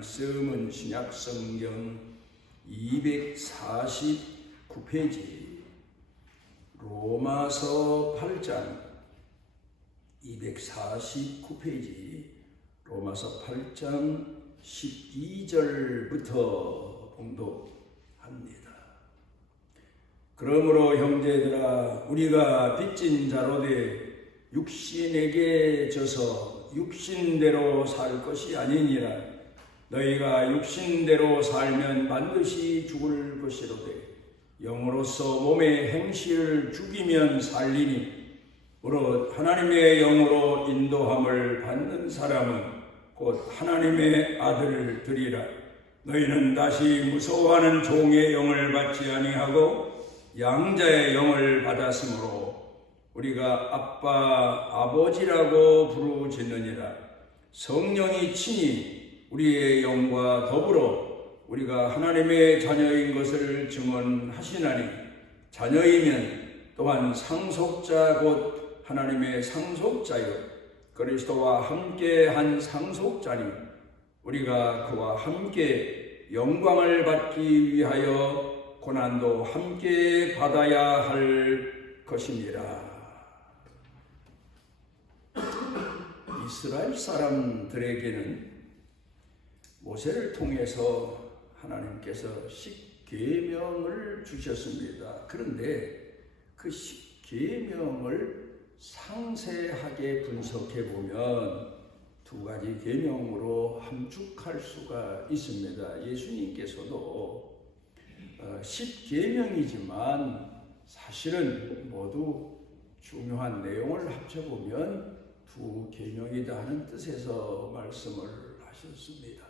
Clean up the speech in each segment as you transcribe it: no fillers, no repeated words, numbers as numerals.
말씀은 신약성경 249페이지 로마서 8장 249페이지 로마서 8장 12절부터 봉독합니다. 그러므로 형제들아 우리가 빚진 자로 돼 육신에게 져서 육신대로 살 것이 아니니라. 너희가 육신대로 살면 반드시 죽을 것이로되 영으로서 몸의 행실을 죽이면 살리니 무릇 하나님의 영으로 인도함을 받는 사람은 곧 하나님의 아들들이라. 너희는 다시 무서워하는 종의 영을 받지 아니하고 양자의 영을 받았으므로 우리가 아빠 아버지라고 부르짖느니라. 성령이 친히 우리의 영과 더불어 우리가 하나님의 자녀인 것을 증언하시나니 자녀이면 또한 상속자 곧 하나님의 상속자요 그리스도와 함께 한 상속자니 우리가 그와 함께 영광을 받기 위하여 고난도 함께 받아야 할 것이니라. 이스라엘 사람들에게는 모세를 통해서 하나님께서 십계명을 주셨습니다. 그런데 그 십계명을 상세하게 분석해 보면 두 가지 계명으로 함축할 수가 있습니다. 예수님께서도 십계명이지만 사실은 모두 중요한 내용을 합쳐보면 두 계명이다 하는 뜻에서 말씀을 하셨습니다.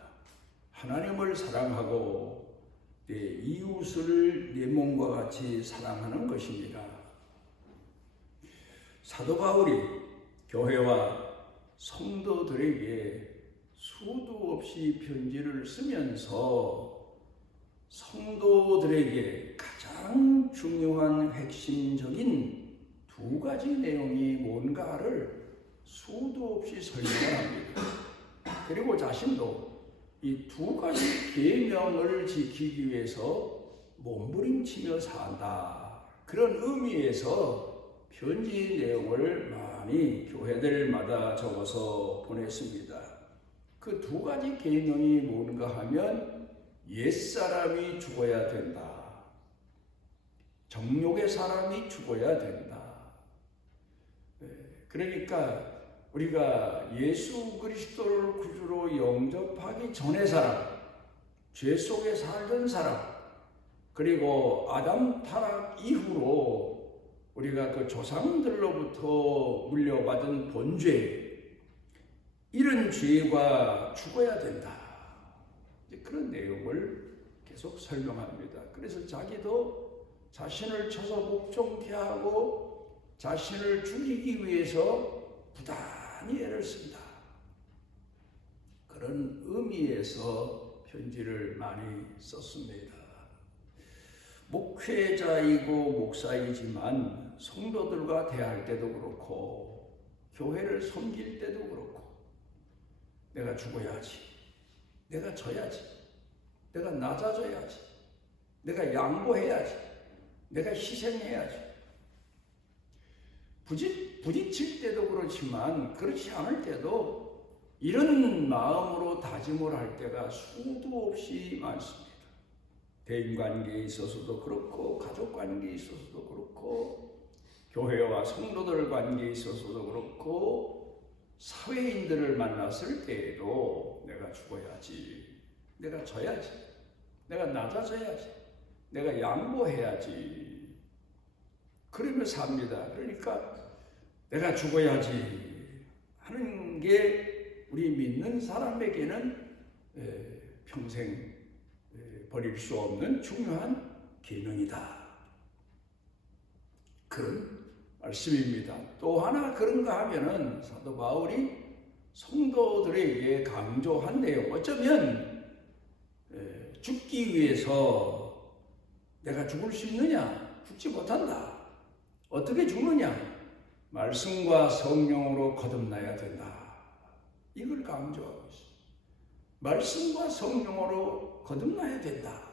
하나님을 사랑하고 내 이웃을 내 몸과 같이 사랑하는 것입니다. 사도 바울이 교회와 성도들에게 수도 없이 편지를 쓰면서 성도들에게 가장 중요한 핵심적인 두 가지 내용이 뭔가를 수도 없이 설명을 합니다. 그리고 자신도 이 두 가지 계명을 지키기 위해서 몸부림치며 산다. 그런 의미에서 편지 내용을 많이 교회들마다 적어서 보냈습니다. 그 두 가지 계명이 뭔가 하면 옛사람이 죽어야 된다. 정욕의 사람이 죽어야 된다. 그러니까 우리가 예수 그리스도를 구주로 영접하기 전의 사람, 죄 속에 살던 사람, 그리고 아담 타락 이후로 우리가 그 조상들로부터 물려받은 본죄, 이런 죄가 죽어야 된다. 그런 내용을 계속 설명합니다. 그래서 자기도 자신을 쳐서 복종케 하고 자신을 죽이기 위해서 부단히 애를 씁니다. 그런 의미에서 편지를 많이 썼습니다. 목회자이고 목사이지만 성도들과 대할 때도 그렇고 교회를 섬길 때도 그렇고 내가 죽어야지, 내가 져야지, 내가 낮아져야지, 내가 양보해야지, 내가 희생해야지. 부딪힐 때도 그렇지만 그렇지 않을 때도 이런 마음으로 다짐을 할 때가 수도 없이 많습니다. 대인관계에 있어서도 그렇고 가족관계에 있어서도 그렇고 교회와 성도들 관계에 있어서도 그렇고 사회인들을 만났을 때에도 내가 죽어야지, 내가 져야지, 내가 낮아져야지, 내가 양보해야지 그러며 삽니다. 그러니까 내가 죽어야지 하는 게 우리 믿는 사람에게는 평생 버릴 수 없는 중요한 계명이다. 그런 말씀입니다. 또 하나 그런가 하면은 사도 바울이 성도들에게 강조한 내용, 어쩌면 죽기 위해서 내가 죽을 수 있느냐? 죽지 못한다. 어떻게 죽느냐? 말씀과 성령으로 거듭나야 된다. 이걸 강조하고 있습니다. 말씀과 성령으로 거듭나야 된다.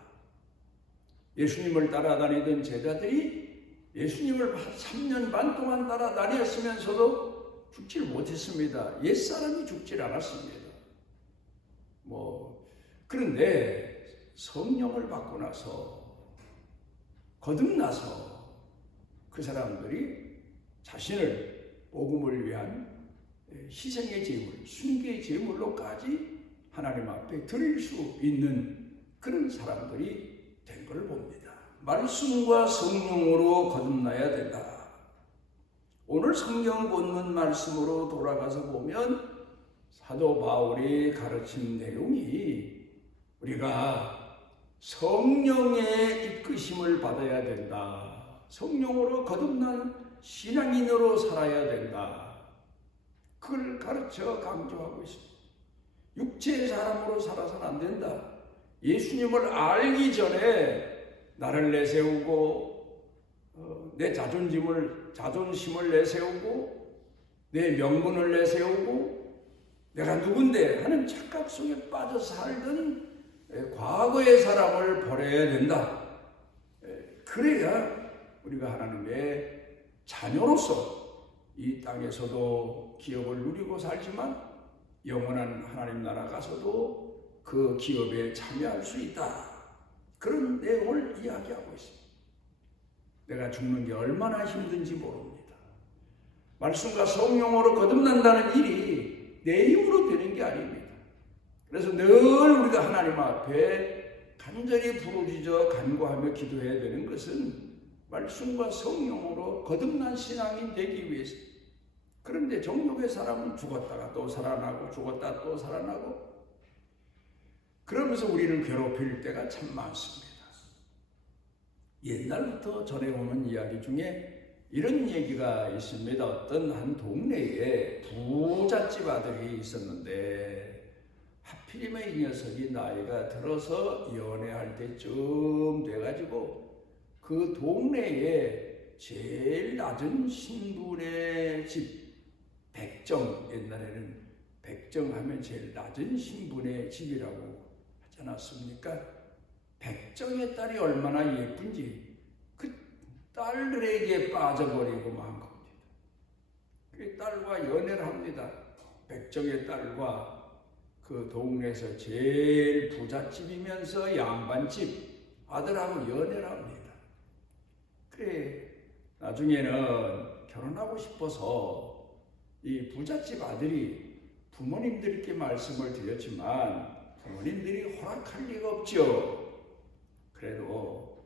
예수님을 따라다니던 제자들이 예수님을 3년 반 동안 따라다녔으면서도 죽질 못했습니다. 옛사람이 죽질 않았습니다. 그런데 성령을 받고 나서 거듭나서 그 사람들이 자신을 복음을 위한 희생의 제물, 순교의 제물로까지 하나님 앞에 드릴 수 있는 그런 사람들이 된 걸 봅니다. 말씀과 성령으로 거듭나야 된다. 오늘 성경 본문 말씀으로 돌아가서 보면 사도 바울이 가르친 내용이 우리가 성령의 이끄심을 받아야 된다. 성령으로 거듭난 신앙인으로 살아야 된다. 그걸 가르쳐 강조하고 있습니다. 육체의 사람으로 살아서는 안 된다. 예수님을 알기 전에 나를 내세우고 내 자존심을 내세우고 내 명분을 내세우고 내가 누군데 하는 착각 속에 빠져 살던 과거의 사람을 버려야 된다. 그래야 우리가 하나님의 자녀로서 이 땅에서도 기업을 누리고 살지만 영원한 하나님 나라 가서도 그 기업에 참여할 수 있다. 그런 내용을 이야기하고 있습니다. 내가 죽는 게 얼마나 힘든지 모릅니다. 말씀과 성령으로 거듭난다는 일이 내 힘으로 되는 게 아닙니다. 그래서 늘 우리가 하나님 앞에 간절히 부르짖어 간구하며 기도해야 되는 것은 말씀과 성령으로 거듭난 신앙이 되기 위해서. 그런데 정욕의 사람은 죽었다가 또 살아나고 죽었다 또 살아나고 그러면서 우리를 괴롭힐 때가 참 많습니다. 옛날부터 전해오는 이야기 중에 이런 얘기가 있습니다. 어떤 한 동네에 부잣집 아들이 있었는데 하필이면 이 녀석이 나이가 들어서 연애할 때쯤 돼가지고 그 동네에 제일 낮은 신분의 집, 백정, 옛날에는 백정하면 제일 낮은 신분의 집이라고 하지 않았습니까? 백정의 딸이 얼마나 예쁜지 그 딸에게 빠져버리고 만 겁니다. 그 딸과 연애를 합니다. 백정의 딸과 그 동네에서 제일 부잣집이면서 양반집 아들하고 연애를 합니다. 그래 나중에는 결혼하고 싶어서 이 부잣집 아들이 부모님들께 말씀을 드렸지만 부모님들이 허락할 리가 없죠. 그래도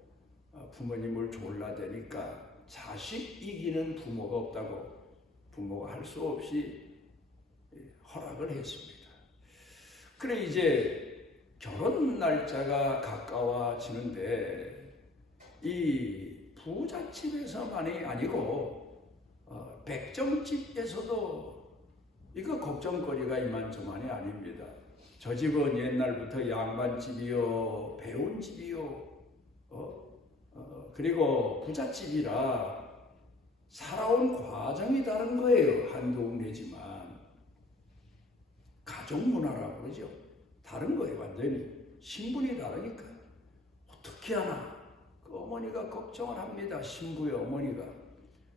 부모님을 졸라대니까 자식 이기는 부모가 없다고 부모가 할 수 없이 허락을 했습니다. 그래 이제 결혼 날짜가 가까워지는데 이 부잣집에서만이 아니고 백정집에서도 이거 걱정거리가 이만저만이 아닙니다. 저 집은 옛날부터 양반집이요, 배운집이요, 그리고 부잣집이라 살아온 과정이 다른 거예요. 한 동네지만 가족문화라고 그러죠. 다른 거예요. 완전히 신분이 다르니까 어떻게 하나 그 어머니가 걱정을 합니다. 신부의 어머니가.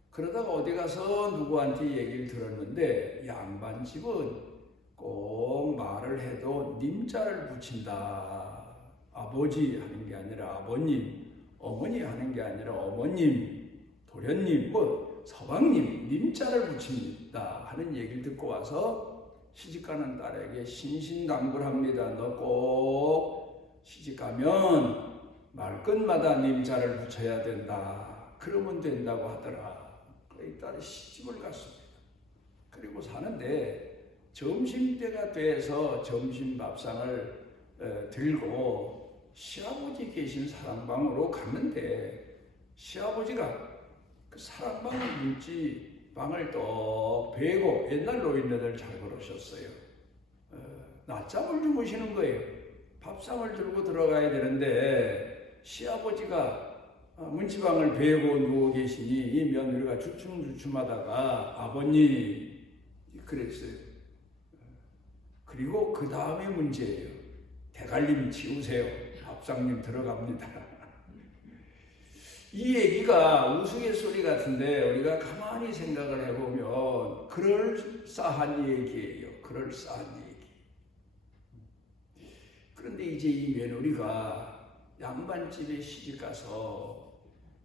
그러다가 어디 가서 누구한테 얘기를 들었는데 양반집은 꼭 말을 해도 님자를 붙인다. 아버지 하는 게 아니라 아버님, 어머니 하는 게 아니라 어머님, 도련님, 서방님, 님자를 붙입니다 하는 얘기를 듣고 와서 시집가는 딸에게 신신당부합니다. 너 꼭 시집가면 말끝마다 님자를 붙여야 된다. 그러면 된다고 하더라. 이 딸이 시집을 갔습니다. 그리고 사는데 점심때가 돼서 점심밥상을 들고 시아버지 계신 사랑방으로 갔는데 시아버지가 그 사랑방 문지방을 또 베고 옛날 노인네들 잘 그러셨어요. 낮잠을 주무시는 거예요. 밥상을 들고 들어가야 되는데 시아버지가 문지방을 베고 누워 계시니 이 며느리가 주춤주춤하다가 아버님 그랬어요. 그리고 그 다음에 문제예요. 대갈림 치우세요. 밥상님 들어갑니다. 이 얘기가 우스갯소리 같은데 우리가 가만히 생각을 해보면 그럴싸한 얘기예요. 그럴싸한 얘기. 그런데 이제 이 며느리가 양반집에 시집가서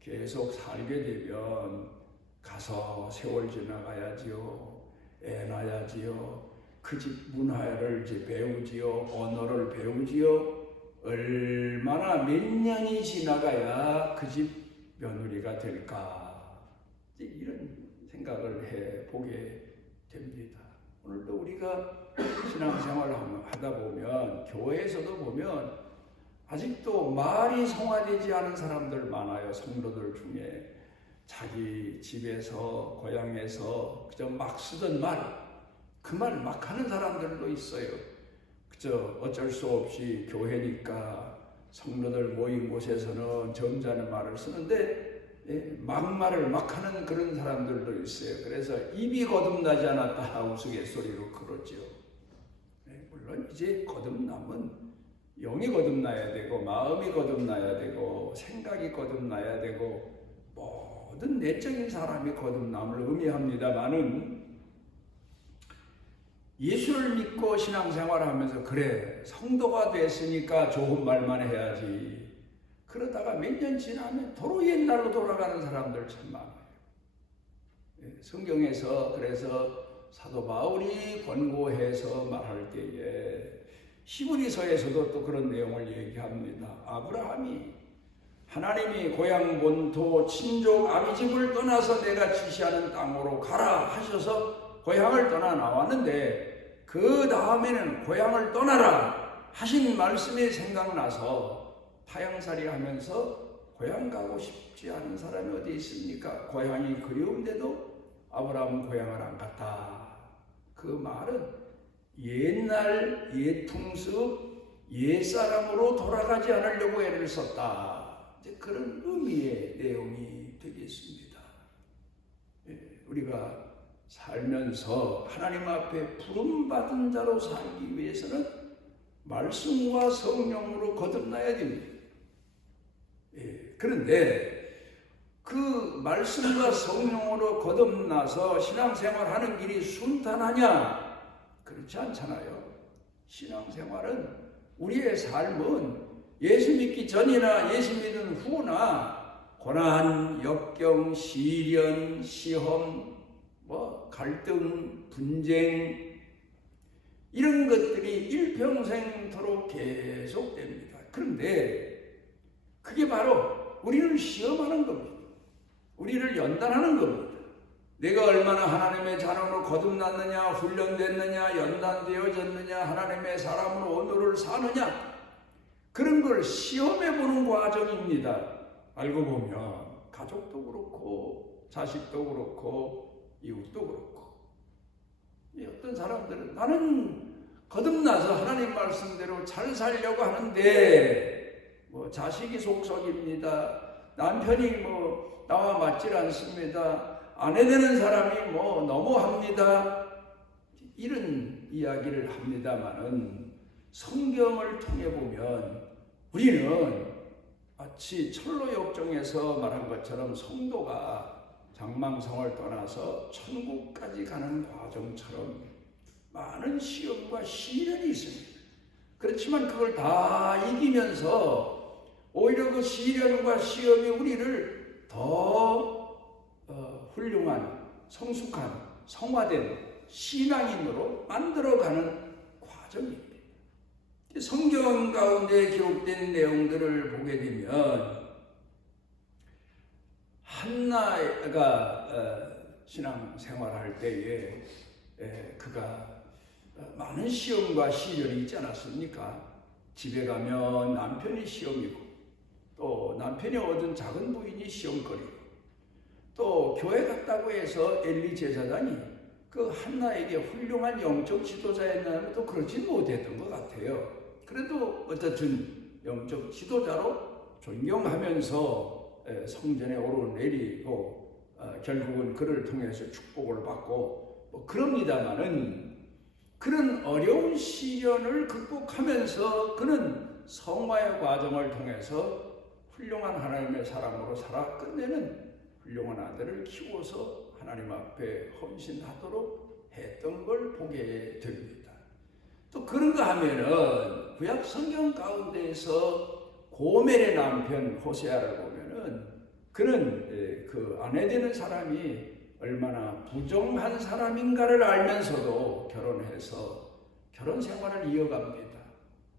계속 살게 되면 가서 세월 지나가야지요. 애 낳아야지요. 그 집 문화를 이제 배우지요. 언어를 배우지요. 얼마나 몇 년이 지나가야 그 집 며느리가 될까? 이런 생각을 해보게 됩니다. 오늘도 우리가 신앙생활을 하다 보면 교회에서도 보면 아직도 말이 성화되지 않은 사람들 많아요. 성도들 중에 자기 집에서 고향에서 그저 막 쓰던 말, 그 말 막 하는 사람들도 있어요. 그저 어쩔 수 없이 교회니까 성도들 모인 곳에서는 점잖은 말을 쓰는데 막말을 막 하는 그런 사람들도 있어요. 그래서 입이 거듭나지 않았다 우스갯소리로 그러죠. 물론 이제 거듭남은 영이 거듭나야 되고 마음이 거듭나야 되고 생각이 거듭나야 되고 모든 내적인 사람이 거듭남을 의미합니다마는 예수를 믿고 신앙생활을 하면서 그래 성도가 됐으니까 좋은 말만 해야지 그러다가 몇 년 지나면 도로 옛날로 돌아가는 사람들 참 많아요. 성경에서 그래서 사도 바울이 권고해서 말할 때에 히브리서에서도 또 그런 내용을 얘기합니다. 아브라함이 하나님이 고향 본토 친족 아비집을 떠나서 내가 지시하는 땅으로 가라 하셔서 고향을 떠나 나왔는데 그 다음에는 고향을 떠나라 하신 말씀이 생각나서 타향살이 하면서 고향 가고 싶지 않은 사람이 어디 있습니까? 고향이 그리운데도 아브라함은 고향을 안 갔다. 그 말은 옛날 옛풍습 옛사람으로 돌아가지 않으려고 애를 썼다. 이제 그런 의미의 내용이 되겠습니다. 우리가 살면서 하나님 앞에 부름받은 자로 살기 위해서는 말씀과 성령으로 거듭나야 됩니다. 그런데 그 말씀과 성령으로 거듭나서 신앙생활하는 길이 순탄하냐? 그렇지 않잖아요. 신앙생활은 우리의 삶은 예수 믿기 전이나 예수 믿은 후나 고난, 역경, 시련, 시험, 갈등, 분쟁 이런 것들이 일평생토록 계속됩니다. 그런데 그게 바로 우리를 시험하는 겁니다. 우리를 연단하는 겁니다. 내가 얼마나 하나님의 자녀로 거듭났느냐, 훈련됐느냐, 연단되어졌느냐, 하나님의 사람으로 오늘을 사느냐 그런 걸 시험해보는 과정입니다. 알고 보면 가족도 그렇고 자식도 그렇고 이웃도 그렇고 어떤 사람들은 나는 거듭나서 하나님 말씀대로 잘 살려고 하는데 자식이 속썩입니다. 남편이 나와 맞질 않습니다. 아내 되는 사람이 너무합니다. 이런 이야기를 합니다마는 성경을 통해 보면 우리는 마치 철로 역정에서 말한 것처럼 성도가 장망성을 떠나서 천국까지 가는 과정처럼 많은 시험과 시련이 있습니다. 그렇지만 그걸 다 이기면서 오히려 그 시련과 시험이 우리를 더 훌륭한, 성숙한, 성화된 신앙인으로 만들어가는 과정입니다. 성경 가운데 기록된 내용들을 보게 되면 한나가 신앙생활할 때에 그가 많은 시험과 시련이 있지 않았습니까? 집에 가면 남편이 시험이고 또 남편이 얻은 작은 부인이 시험거리고 또 교회 갔다고 해서 엘리 제사장이 그 한나에게 훌륭한 영적 지도자였냐면 또 그렇지 못했던 것 같아요. 그래도 어쨌든 영적 지도자로 존경하면서 성전에 오르내리고 결국은 그를 통해서 축복을 받고 그럽니다마는 그런 어려운 시련을 극복하면서 그는 성화의 과정을 통해서 훌륭한 하나님의 사람으로 살아 끝내는 훌륭한 아들을 키워서 하나님 앞에 헌신하도록 했던 걸 보게 됩니다. 또 그런가 하면은 구약 성경 가운데에서 고멜의 남편 호세아를 보면은 그는 그 아내 되는 사람이 얼마나 부정한 사람인가를 알면서도 결혼해서 결혼 생활을 이어갑니다.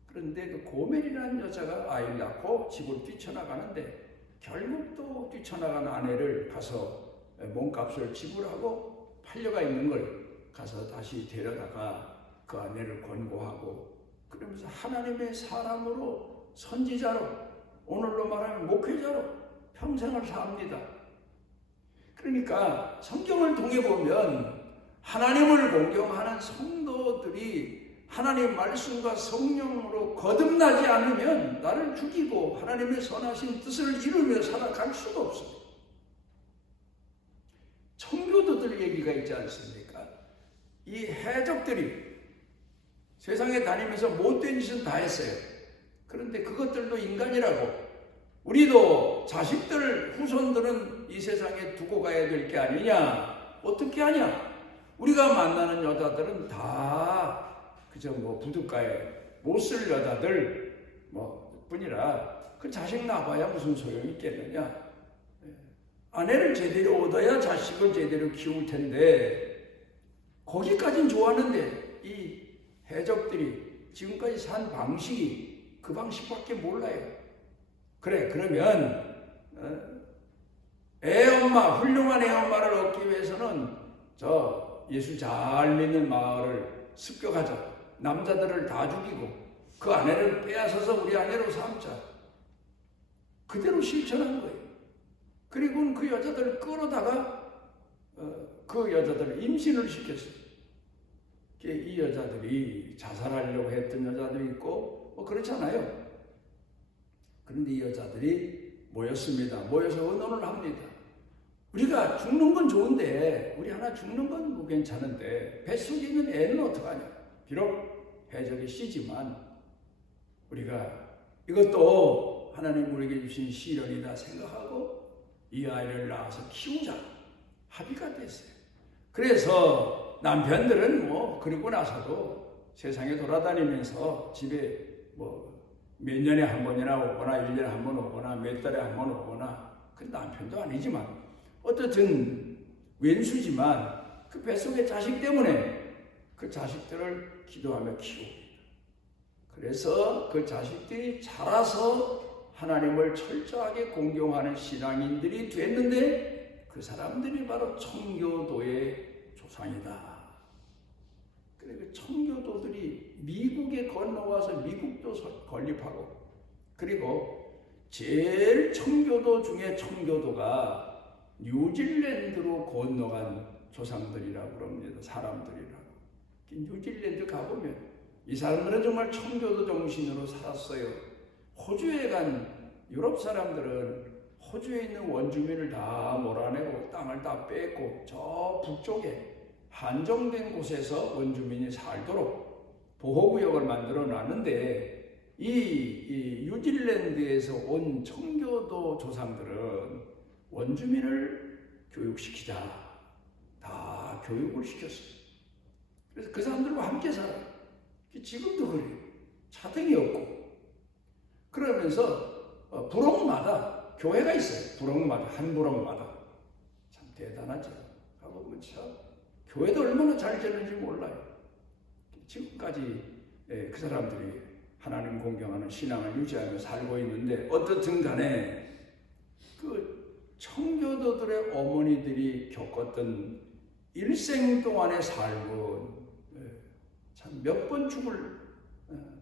그런데 그 고멜이라는 여자가 아이를 낳고 집을 뛰쳐나가는데 결국 또 뛰쳐나간 아내를 가서 몸값을 지불하고 팔려가 있는 걸 가서 다시 데려다가 그 아내를 권고하고 그러면서 하나님의 사람으로 선지자로 오늘로 말하면 목회자로 평생을 삽니다. 그러니까 성경을 통해 보면 하나님을 공경하는 성도들이 하나님의 말씀과 성령으로 거듭나지 않으면 나를 죽이고 하나님의 선하신 뜻을 이루며 살아갈 수가 없습니다. 청교도들 얘기가 있지 않습니까? 이 해적들이 세상에 다니면서 못된 짓은 다 했어요. 그런데 그것들도 인간이라고 우리도 자식들, 후손들은 이 세상에 두고 가야 될 게 아니냐? 어떻게 하냐? 우리가 만나는 여자들은 다 그저 뭐 부둣가에 못 쓸 여자들 뭐 뿐이라 그 자식 낳아봐야 무슨 소용이 있겠느냐? 아내를 제대로 얻어야 자식을 제대로 키울 텐데 거기까진 좋았는데 이 해적들이 지금까지 산 방식이 그 방식밖에 몰라요. 그래, 그러면 애엄마, 훌륭한 애엄마를 얻기 위해서는 저 예수 잘 믿는 마을을 습격하자. 남자들을 다 죽이고 그 아내를 빼앗아서 우리 아내로 삼자. 그대로 실천한 거예요. 그리고 그 여자들을 끌어다가 그 여자들을 임신을 시켰어요. 이 여자들이 자살하려고 했던 여자도 있고 뭐 그렇잖아요. 그런데 이 여자들이 모였습니다. 모여서 의논을 합니다. 우리가 죽는 건 좋은데 우리 하나 죽는 건 뭐 괜찮은데 뱃속에 있는 애는 어떡하냐. 비록 해적이 씨지만 우리가 이것도 하나님 우리에게 주신 시련이다 생각하고 이 아이를 낳아서 키우자 합의가 됐어요. 그래서 남편들은 뭐 그리고 나서도 세상에 돌아다니면서 집에 뭐 몇 년에 한 번이나 오거나 1년에 한 번 오거나 몇 달에 한 번 오거나 그 남편도 아니지만 어떻든 왼수지만 그 뱃속의 자식 때문에 그 자식들을 기도하며 키웁니다. 그래서 그 자식들이 자라서 하나님을 철저하게 공경하는 신앙인들이 됐는데 그 사람들이 바로 청교도의 조상이다. 그리고 청교도들이 미국에 건너와서 미국도 건립하고 그리고 제일 청교도 중에 청교도가 뉴질랜드로 건너간 조상들이라고 그럽니다. 사람들이라고. 뉴질랜드 가보면 이 사람들은 정말 청교도 정신으로 살았어요. 호주에 간 유럽 사람들은 호주에 있는 원주민을 다 몰아내고 땅을 다 뺏고 저 북쪽에 한정된 곳에서 원주민이 살도록 보호구역을 만들어 놨는데 이 뉴질랜드에서 온 청교도 조상들은 원주민을 교육시키자. 다 교육을 시켰어요. 그래서 그 사람들과 함께 살아요. 지금도 그래요. 차등이 없고. 그러면서 부록마다 교회가 있어요. 부록마다, 한 부록마다. 참 대단하죠. 가보면 참 교회도 얼마나 잘 되는지 몰라요. 지금까지 그 사람들이 하나님 공경하는 신앙을 유지하며 살고 있는데 어떻든 간에 그 청교도들의 어머니들이 겪었던 일생 동안의 삶은 참 몇 번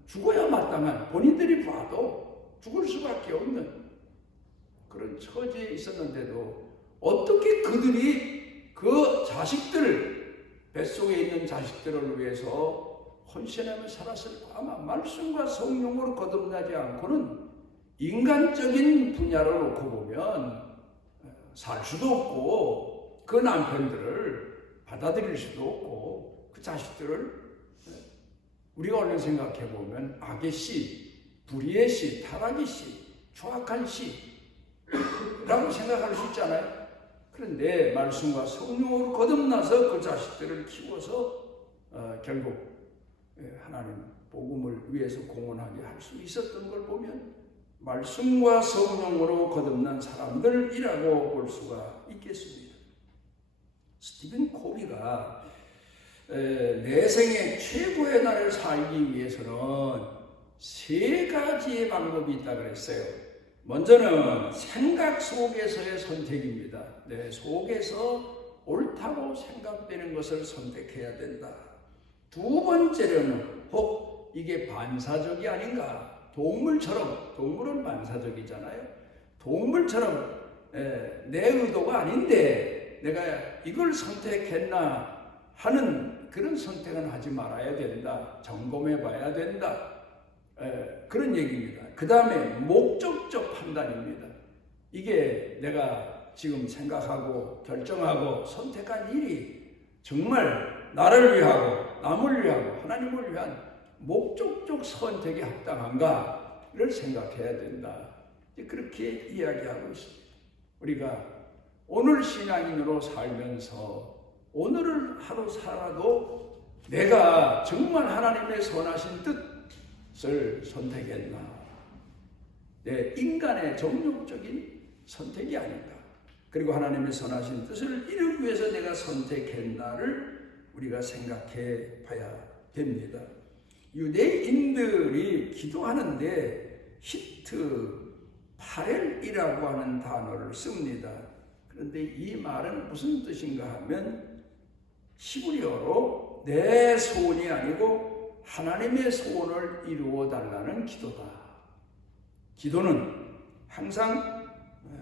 죽어야 마땅한 본인들이 봐도 죽을 수밖에 없는 그런 처지에 있었는데도 어떻게 그들이 그 자식들을 뱃속에 있는 자식들을 위해서 헌신하며 살았을까? 아마 말씀과 성령으로 거듭나지 않고는 인간적인 분야로 놓고 보면 살 수도 없고 그 남편들을 받아들일 수도 없고 그 자식들을 우리가 얼른 생각해 보면 악의 씨, 불의의 씨, 타락의 씨, 추악한 씨라고 생각할 수 있잖아요. 그런데 말씀과 성령으로 거듭나서 그 자식들을 키워서 결국 하나님 복음을 위해서 공헌하게 할 수 있었던 걸 보면 말씀과 성령으로 거듭난 사람들이라고 볼 수가 있겠습니다. 스티븐 코비가 내 생의 최고의 날을 살기 위해서는 3가지의 방법이 있다 그랬어요. 먼저는 생각 속에서의 선택입니다. 내 속에서 옳다고 생각되는 것을 선택해야 된다. 두 번째로는 혹 이게 반사적이 아닌가? 동물은 반사적이잖아요. 동물처럼 내 의도가 아닌데 내가 이걸 선택했나 하는 그런 선택은 하지 말아야 된다. 점검해 봐야 된다. 그런 얘기입니다. 그 다음에 목적적 판단입니다. 이게 내가 지금 생각하고 결정하고 선택한 일이 정말 나를 위하고 남을 위하고 하나님을 위한 목적적 선택에 합당한가를 생각해야 된다. 그렇게 이야기하고 있습니다. 우리가 오늘 신앙인으로 살면서 오늘을 하루 살아도 내가 정말 하나님의 선하신 뜻을 선택했나? 내 인간의 정욕적인 선택이 아닌가? 그리고 하나님의 선하신 뜻을 이루기 위해서 내가 선택했나를 우리가 생각해 봐야 됩니다. 유대인들이 기도하는데 히트 파렐이라고 하는 단어를 씁니다. 그런데 이 말은 무슨 뜻인가 하면 히브리어로 내 소원이 아니고 하나님의 소원을 이루어 달라는 기도다. 기도는 항상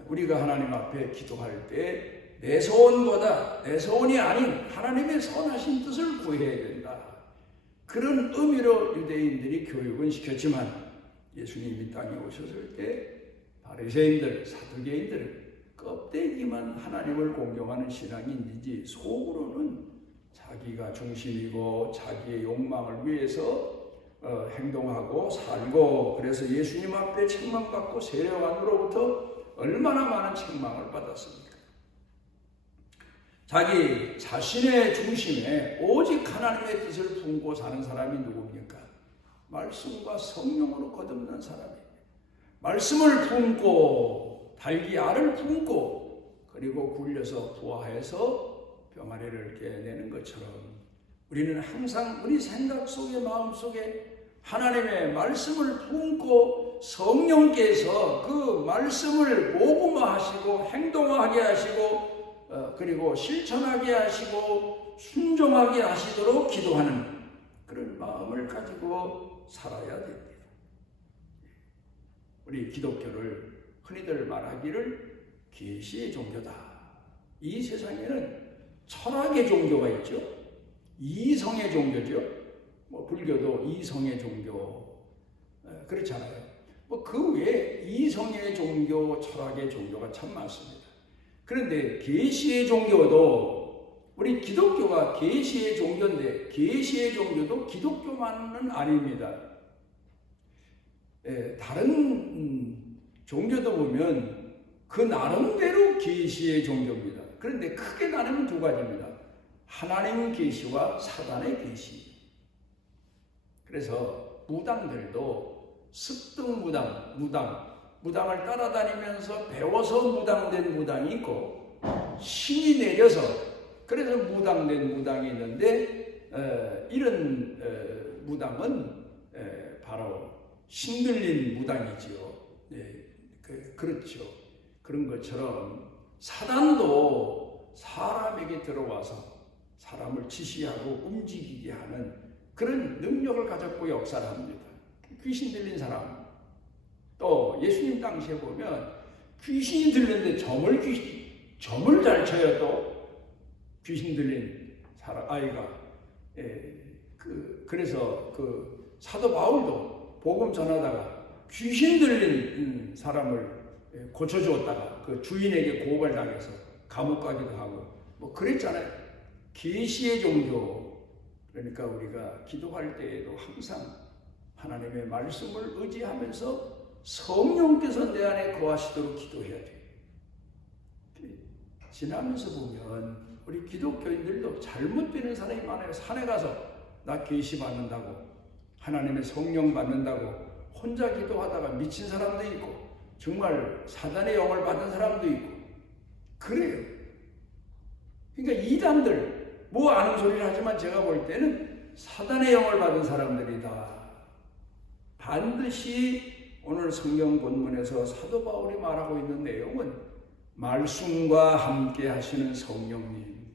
우리가 하나님 앞에 기도할 때 내 소원보다 내 소원이 아닌 하나님의 선하신 뜻을 구해야 된다. 그런 의미로 유대인들이 교육은 시켰지만 예수님이 땅에 오셨을 때 바리새인들, 사두개인들은 껍데기만 하나님을 공경하는 신앙인이지 속으로는 자기가 중심이고 자기의 욕망을 위해서 행동하고 살고, 그래서 예수님 앞에 책망받고 세례요한으로부터 얼마나 많은 책망을 받았습니까? 자기 자신의 중심에 오직 하나님의 뜻을 품고 사는 사람이 누굽니까? 말씀과 성령으로 거듭난 사람입니다. 말씀을 품고 달기알을 품고 그리고 굴려서 부화해서 병아리를 깨내는 것처럼 우리는 항상 우리 생각 속에 마음 속에 하나님의 말씀을 품고 성령께서 그 말씀을 모범화하시고 행동하게 하시고 그리고 실천하게 하시고 순종하게 하시도록 기도하는 그런 마음을 가지고 살아야 됩니다. 우리 기독교를 흔히들 말하기를 계시의 종교다. 이 세상에는 철학의 종교가 있죠. 이성의 종교죠. 불교도 이성의 종교 그렇잖아요. 그 외에 이성의 종교, 철학의 종교가 참 많습니다. 그런데 계시의 종교도 우리 기독교가 계시의 종교인데 계시의 종교도 기독교만은 아닙니다. 다른 종교도 보면 그 나름대로 계시의 종교입니다. 그런데 크게 나누면 두 가지입니다. 하나님 계시와 사단의 계시. 그래서 무당들도 습등 무당을 따라다니면서 배워서 무당된 무당이 있고 신이 내려서 그래서 무당된 무당이 있는데 이런 무당은 바로 신들린 무당이지요. 그렇죠. 그런 것처럼 사단도 사람에게 들어와서 사람을 지시하고 움직이게 하는 그런 능력을 가졌고 역사를 합니다. 귀신 들린 사람. 또 예수님 당시에 보면 귀신이 들렸는데 점을 잘 쳐요. 또 귀신 들린 사람 아이가 그래서 그 사도 바울도 복음 전하다가 귀신 들린 사람을 고쳐주었다가 그 주인에게 고발당해서 감옥 가기도 하고 그랬잖아요. 계시의 종교. 그러니까 우리가 기도할 때에도 항상 하나님의 말씀을 의지하면서 성령께서 내 안에 거하시도록 기도해야 돼요. 지나면서 보면 우리 기독교인들도 잘못되는 사람이 많아요. 산에 가서 나 계시 받는다고, 하나님의 성령 받는다고 혼자 기도하다가 미친 사람도 있고, 정말 사단의 영을 받은 사람도 있고 그래요. 그러니까 이단들 뭐 아는 소리를 하지만 제가 볼 때는 사단의 영을 받은 사람들이다. 반드시 오늘 성경 본문에서 사도 바울이 말하고 있는 내용은 말씀과 함께 하시는 성령님,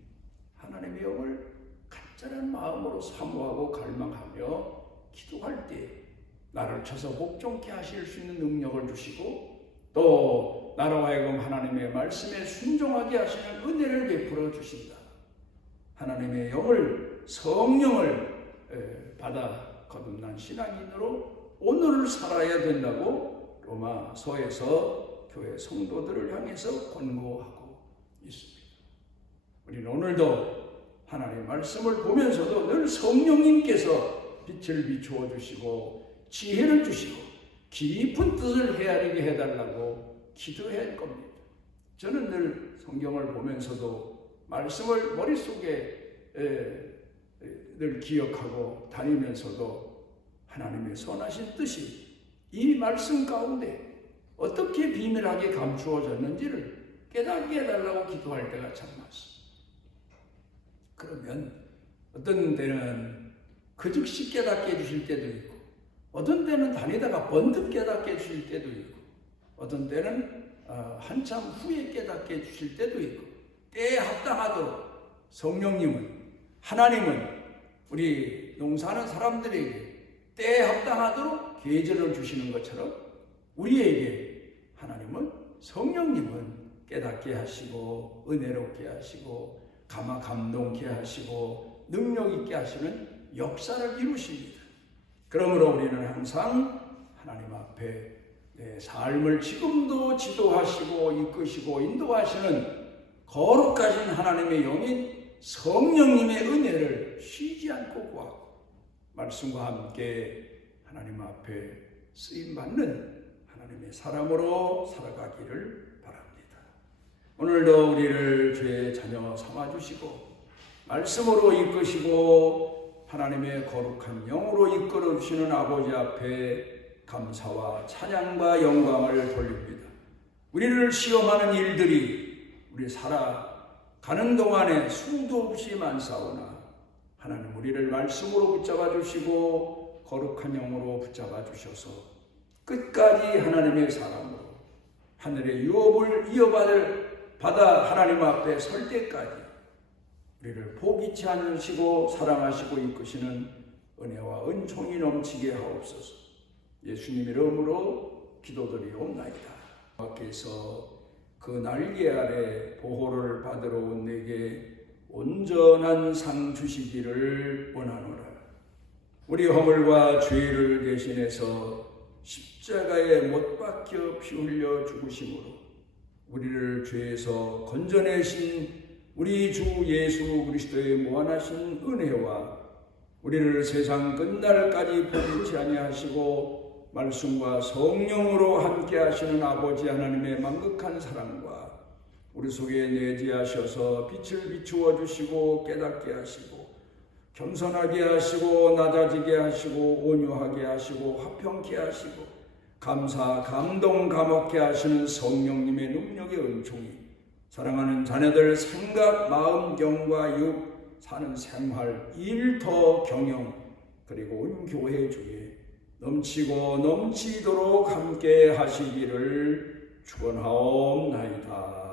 하나님의 영을 간절한 마음으로 사모하고 갈망하며 기도할 때 나를 쳐서 복종케 하실 수 있는 능력을 주시고, 또 나로 하여금 하나님의 말씀에 순종하게 하시는 은혜를 베풀어 주신다. 하나님의 영을, 성령을 받아 거듭난 신앙인으로 오늘을 살아야 된다고 로마서에서 교회 성도들을 향해서 권고하고 있습니다. 우리는 오늘도 하나님의 말씀을 보면서도 늘 성령님께서 빛을 비추어 주시고 지혜를 주시고 깊은 뜻을 헤아리게 해달라고 기도해야 할 겁니다. 저는 늘 성경을 보면서도 말씀을 머릿속에 늘 기억하고 다니면서도 하나님의 선하신 뜻이 이 말씀 가운데 어떻게 비밀하게 감추어졌는지를 깨닫게 해달라고 기도할 때가 참 많습니다. 그러면 어떤 때는 그 즉시 깨닫게 해주실 때도 있고, 어떤 때는 다니다가 번뜩 깨닫게 해주실 때도 있고, 어떤 때는 한참 후에 깨닫게 해주실 때도 있고, 때에 합당하도록 성령님은, 하나님은 우리 농사하는 사람들에게 때에 합당하도록 계절을 주시는 것처럼 우리에게 하나님은, 성령님은 깨닫게 하시고 은혜롭게 하시고 감동케 하시고 능력 있게 하시는 역사를 이루십니다. 그러므로 우리는 항상 하나님 앞에 내 삶을 지금도 지도하시고 이끄시고 인도하시는 거룩하신 하나님의 영인 성령님의 은혜를 쉬지 않고 구하고 말씀과 함께 하나님 앞에 쓰임받는 하나님의 사람으로 살아가기를 바랍니다. 오늘도 우리를 주의 자녀 삼아주시고 말씀으로 이끄시고 하나님의 거룩한 영으로 이끌어 주시는 아버지 앞에 감사와 찬양과 영광을 돌립니다. 우리를 시험하는 일들이 우리 살아가는 동안에 수도 없이 많사오나 하나님 우리를 말씀으로 붙잡아 주시고 거룩한 영으로 붙잡아 주셔서 끝까지 하나님의 사람으로 하늘의 유업을 받아 하나님 앞에 설 때까지 우리를 포기치 않으시고 사랑하시고 이끄시는 은혜와 은총이 넘치게 하옵소서. 예수님 이름으로 기도드리옵나이다. 밖에서 그 날개 아래 보호를 받으러 온 내게 온전한 상 주시기를 원하노라. 우리 허물과 죄를 대신해서 십자가에 못 박혀 피 흘려 죽으심으로 우리를 죄에서 건져내신 우리 주 예수 그리스도의 무한하신 은혜와 우리를 세상 끝날까지 버리지 아니하시고 말씀과 성령으로 함께 하시는 아버지 하나님의 만극한 사랑과 우리 속에 내재하셔서 빛을 비추어 주시고 깨닫게 하시고 겸손하게 하시고 낮아지게 하시고 온유하게 하시고 화평케 하시고 감사 감동 감옥케 하시는 성령님의 능력의 은총이 사랑하는 자녀들 생각, 마음, 영과 육, 사는 생활, 일터, 경영, 그리고 온 교회 중에 넘치고 넘치도록 함께 하시기를 축원하옵나이다.